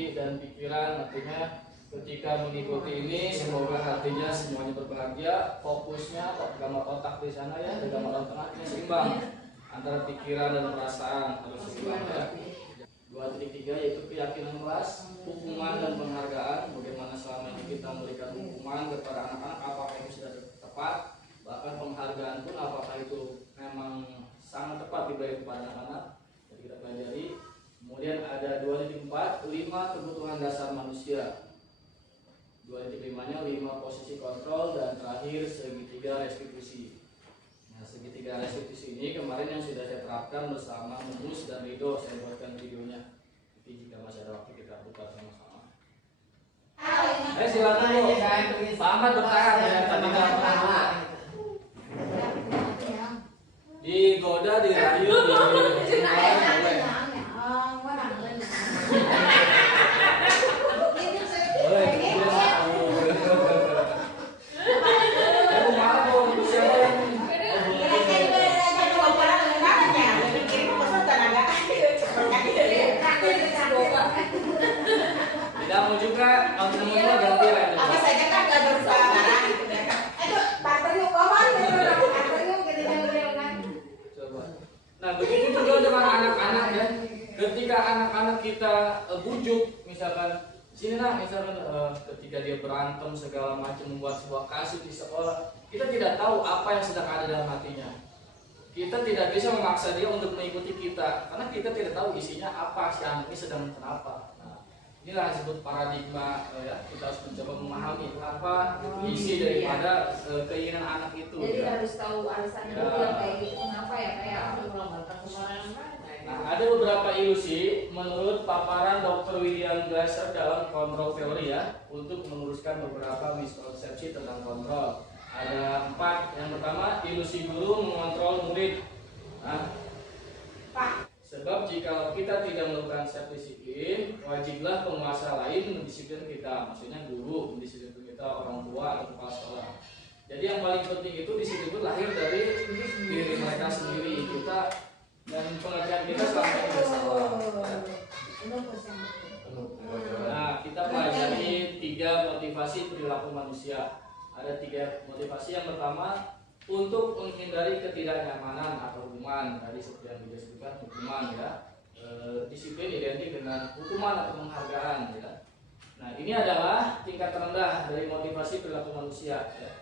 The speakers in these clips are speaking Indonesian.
hati dan pikiran. Artinya ketika mengikuti ini semoga hatinya semuanya berbahagia, fokusnya gambar otak di sana ya, gambar otaknya seimbang antara pikiran dan perasaan harus seimbang ya. 2.3 yaitu keyakinan kelas, hukuman dan penghargaan. Bagaimana selama ini kita memberikan hukuman kepada anak-anak, apakah itu sudah tepat, bahkan penghargaan pun apakah itu memang sangat tepat diberikan kepada anak-anak. Jadi kita pelajari. Kemudian ada 2.4, 5 kebutuhan dasar manusia. 2.5-nya 5 posisi kontrol, dan terakhir segitiga restitusi. Nah, segitiga restitusi ini kemarin yang sudah saya terapkan bersama Mus dan Rido, saya buatkan videonya. Jadi jika masih ada waktu kita buka sama-sama. Silakan Bu. Pak Ahmad bertahan ya, tadi apa? Digoda, dirayu, tidak mau juga, kalau mau ganti lah. Apa saja kan nggak berusaha barang gitu ya kan? Itu partnernya kawan, partnernya gede-gede. Coba. Nah begitu juga dengan anak-anak ya. Ketika anak-anak kita bujuk, misalkan sini nak, misalkan ketika dia berantem segala macam membuat sebuah kasus di sekolah, kita tidak tahu apa yang sedang ada dalam hatinya. Kita tidak bisa memaksa dia untuk mengikuti kita, karena kita tidak tahu isinya apa, si anak ini sedang kenapa. Nah, inilah yang disebut paradigma ya. Kita harus mencoba memahami apa isi daripada keinginan anak itu. Jadi ya. harus tahu alasannya dulu yang kayak gitu, kenapa ya kayak aku melambangkan kemarin. Nah, ada beberapa ilusi menurut paparan Dr. William Glasser dalam kontrol teori ya, untuk meluruskan beberapa miskonsepsi tentang kontrol. Ada 4. Yang pertama, ilusi guru mengontrol murid. Nah, sebab jika kita tidak melakukan self disiplin, wajiblah penguasa lain mendisiplin kita. Maksudnya guru mendisiplin kita, orang tua atau kepala sekolah. Jadi yang paling penting itu disiplin lahir dari diri mereka sendiri. Kita dan pengertian kita selama ini bersalah. Nah, kita pelajari 3 motivasi perilaku manusia. Ada 3 motivasi. Yang pertama, untuk menghindari ketidaknyamanan atau hukuman. Tadi seperti yang disebutkan hukuman ya. Disiplin identik dengan hukuman atau penghargaan ya. Nah, ini adalah tingkat terendah dari motivasi perilaku manusia ya.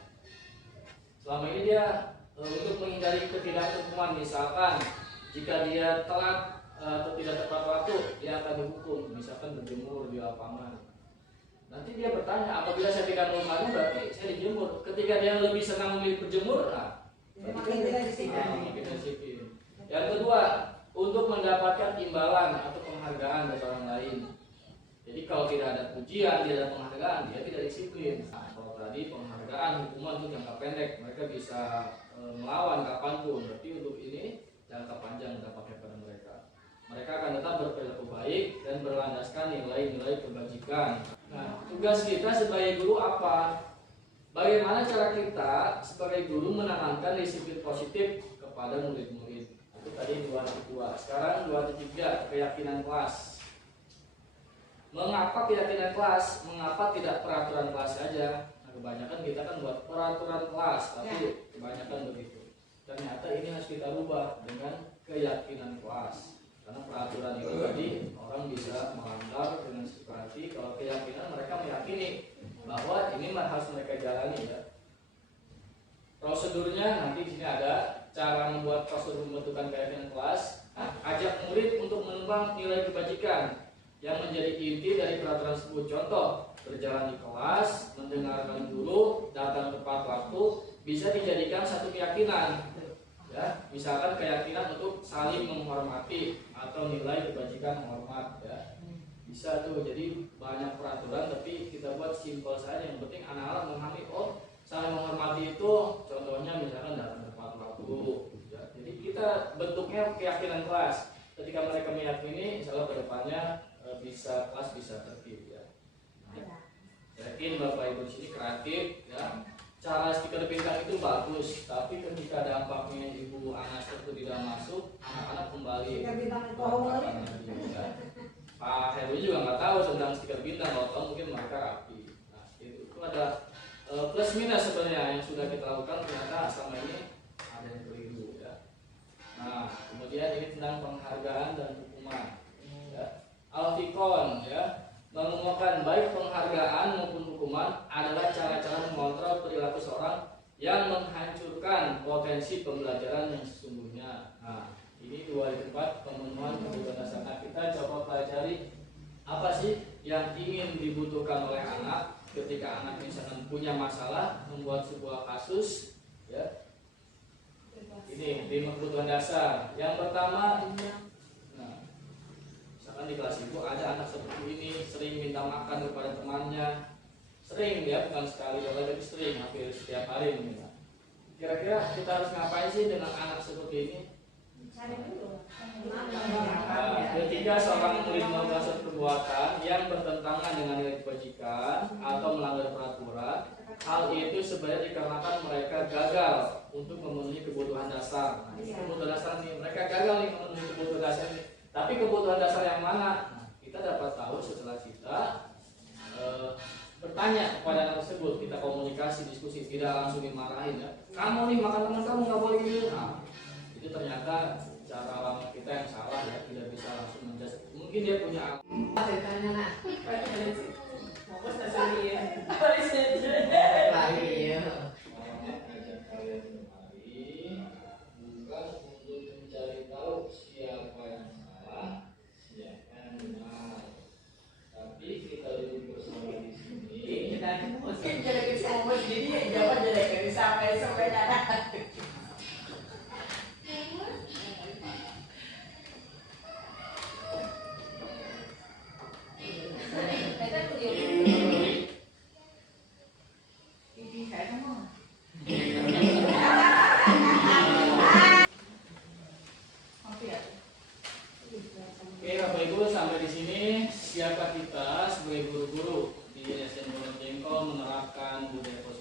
Selama ini dia untuk menghindari ketidakhukuman, misalkan jika dia telat atau tidak tepat waktu, dia akan dihukum, misalkan berjemur di lapangan. Nanti dia bertanya, apabila saya tidak melakukannya berarti saya dijemur. Ketika dia lebih senang memilih berjemur, kita disiplin. Yang kedua, untuk mendapatkan imbalan atau penghargaan dari orang lain. Jadi kalau tidak ada pujian, tidak ada penghargaan, dia tidak disiplin. Nah, kalau tadi penghargaan, hukuman itu jangka pendek, mereka bisa melawan kapanpun. Berarti untuk ini jangka panjang dampaknya pada mereka. Mereka akan tetap berperilaku baik dan berlandaskan nilai-nilai kebajikan. Nah, tugas kita sebagai guru apa? Bagaimana cara kita sebagai guru menanamkan disiplin positif kepada murid-murid? Itu tadi 2.2. Sekarang 2.3, keyakinan kelas. Mengapa keyakinan kelas? Mengapa tidak peraturan kelas saja? Nah, kebanyakan kita kan buat peraturan kelas, tapi kebanyakan begitu. Ternyata ini harus kita rubah dengan keyakinan kelas. Karena peraturan itu tadi orang bisa melanggar dengan suka hati. Kalau keyakinan mereka meyakini bahwa ini harus mereka jalani ya. Prosedurnya nanti di sini ada cara membuat prosedur pembentukan keyakinan kelas. Nah, ajak murid untuk menimbang nilai kebajikan yang menjadi inti dari peraturan tersebut. Contoh, berjalan di kelas, mendengarkan guru, datang tepat waktu, bisa dijadikan satu keyakinan. Ya, misalkan keyakinan untuk saling menghormati atau nilai kebajikan hormat ya. Bisa tuh, jadi banyak peraturan tapi kita buat simpel saja. Yang penting anak-anak memahami, oh saling menghormati itu contohnya misalkan datang tepat waktu ya. Jadi kita bentuknya keyakinan kelas. Ketika mereka meyakini, insya Allah kedepannya bisa kelas bisa tertib ya. Nah, yakin Bapak Ibu di sini kreatif ya. Cara stiker bintang itu bagus, tapi ketika dampaknya Ibu Anas itu tidak masuk, anak-anak kembali. Pak Heru juga nggak tahu tentang stiker bintang, kalau tahu mungkin mereka rapi. Nah, itu ada plus minus sebenarnya yang sudah kita lakukan, ternyata selama ini ada yang keliru ya. Nah, kemudian ini tentang penghargaan dan hukuman. Ya. Alfikon ya mengemukakan baik penghargaan maupun hukuman adalah cara-cara mengontrol perilaku seorang yang menghancurkan potensi pembelajaran yang sesungguhnya. Nah, ini 2/4 pemenuhan kebutuhan dasar. Nah, kita coba pelajari apa sih yang ingin dibutuhkan oleh anak ketika anak misalkan punya masalah, membuat sebuah kasus, ya. Ini 5 kebutuhan dasar. Yang pertama, nah, misalkan di kelas ibu ada anak seperti ini, sering minta makan kepada temannya, sering ya, bukan sekali tapi sering, hampir setiap hari minta. Kira-kira kita harus ngapain sih dengan anak seperti ini? Cari dulu. Ketika seorang murid melakukan suatu perbuatan yang bertentangan dengan nilai kebajikan atau melanggar peraturan, hal itu sebenarnya dikarenakan mereka gagal untuk memenuhi kebutuhan dasar. Nah, ini kebutuhan dasar nih, mereka gagal nih memenuhi kebutuhan dasar ini. Tapi kebutuhan dasar yang mana? Nah, kita dapat tahu setelah kita bertanya kepada anak tersebut, kita komunikasi, diskusi, tidak langsung dimarahin ya. Kamu nih makan teman kamu nggak boleh gitu. Nah, itu ternyata cara lama kita yang salah ya, tidak bisa langsung menjudge. Mungkin dia punya ajak kalian kemari bukan untuk mencari tahu siapa yang salah, siapa yang benar. Tapi kita duduk bersama di sini. Mungkin jadi semua jadi jawab jadi sampai darah. Oke, Bapak Ibu, sampai di sini siapkah kita sebagai guru-guru di SDN Pondok Jengkol menerapkan budaya positif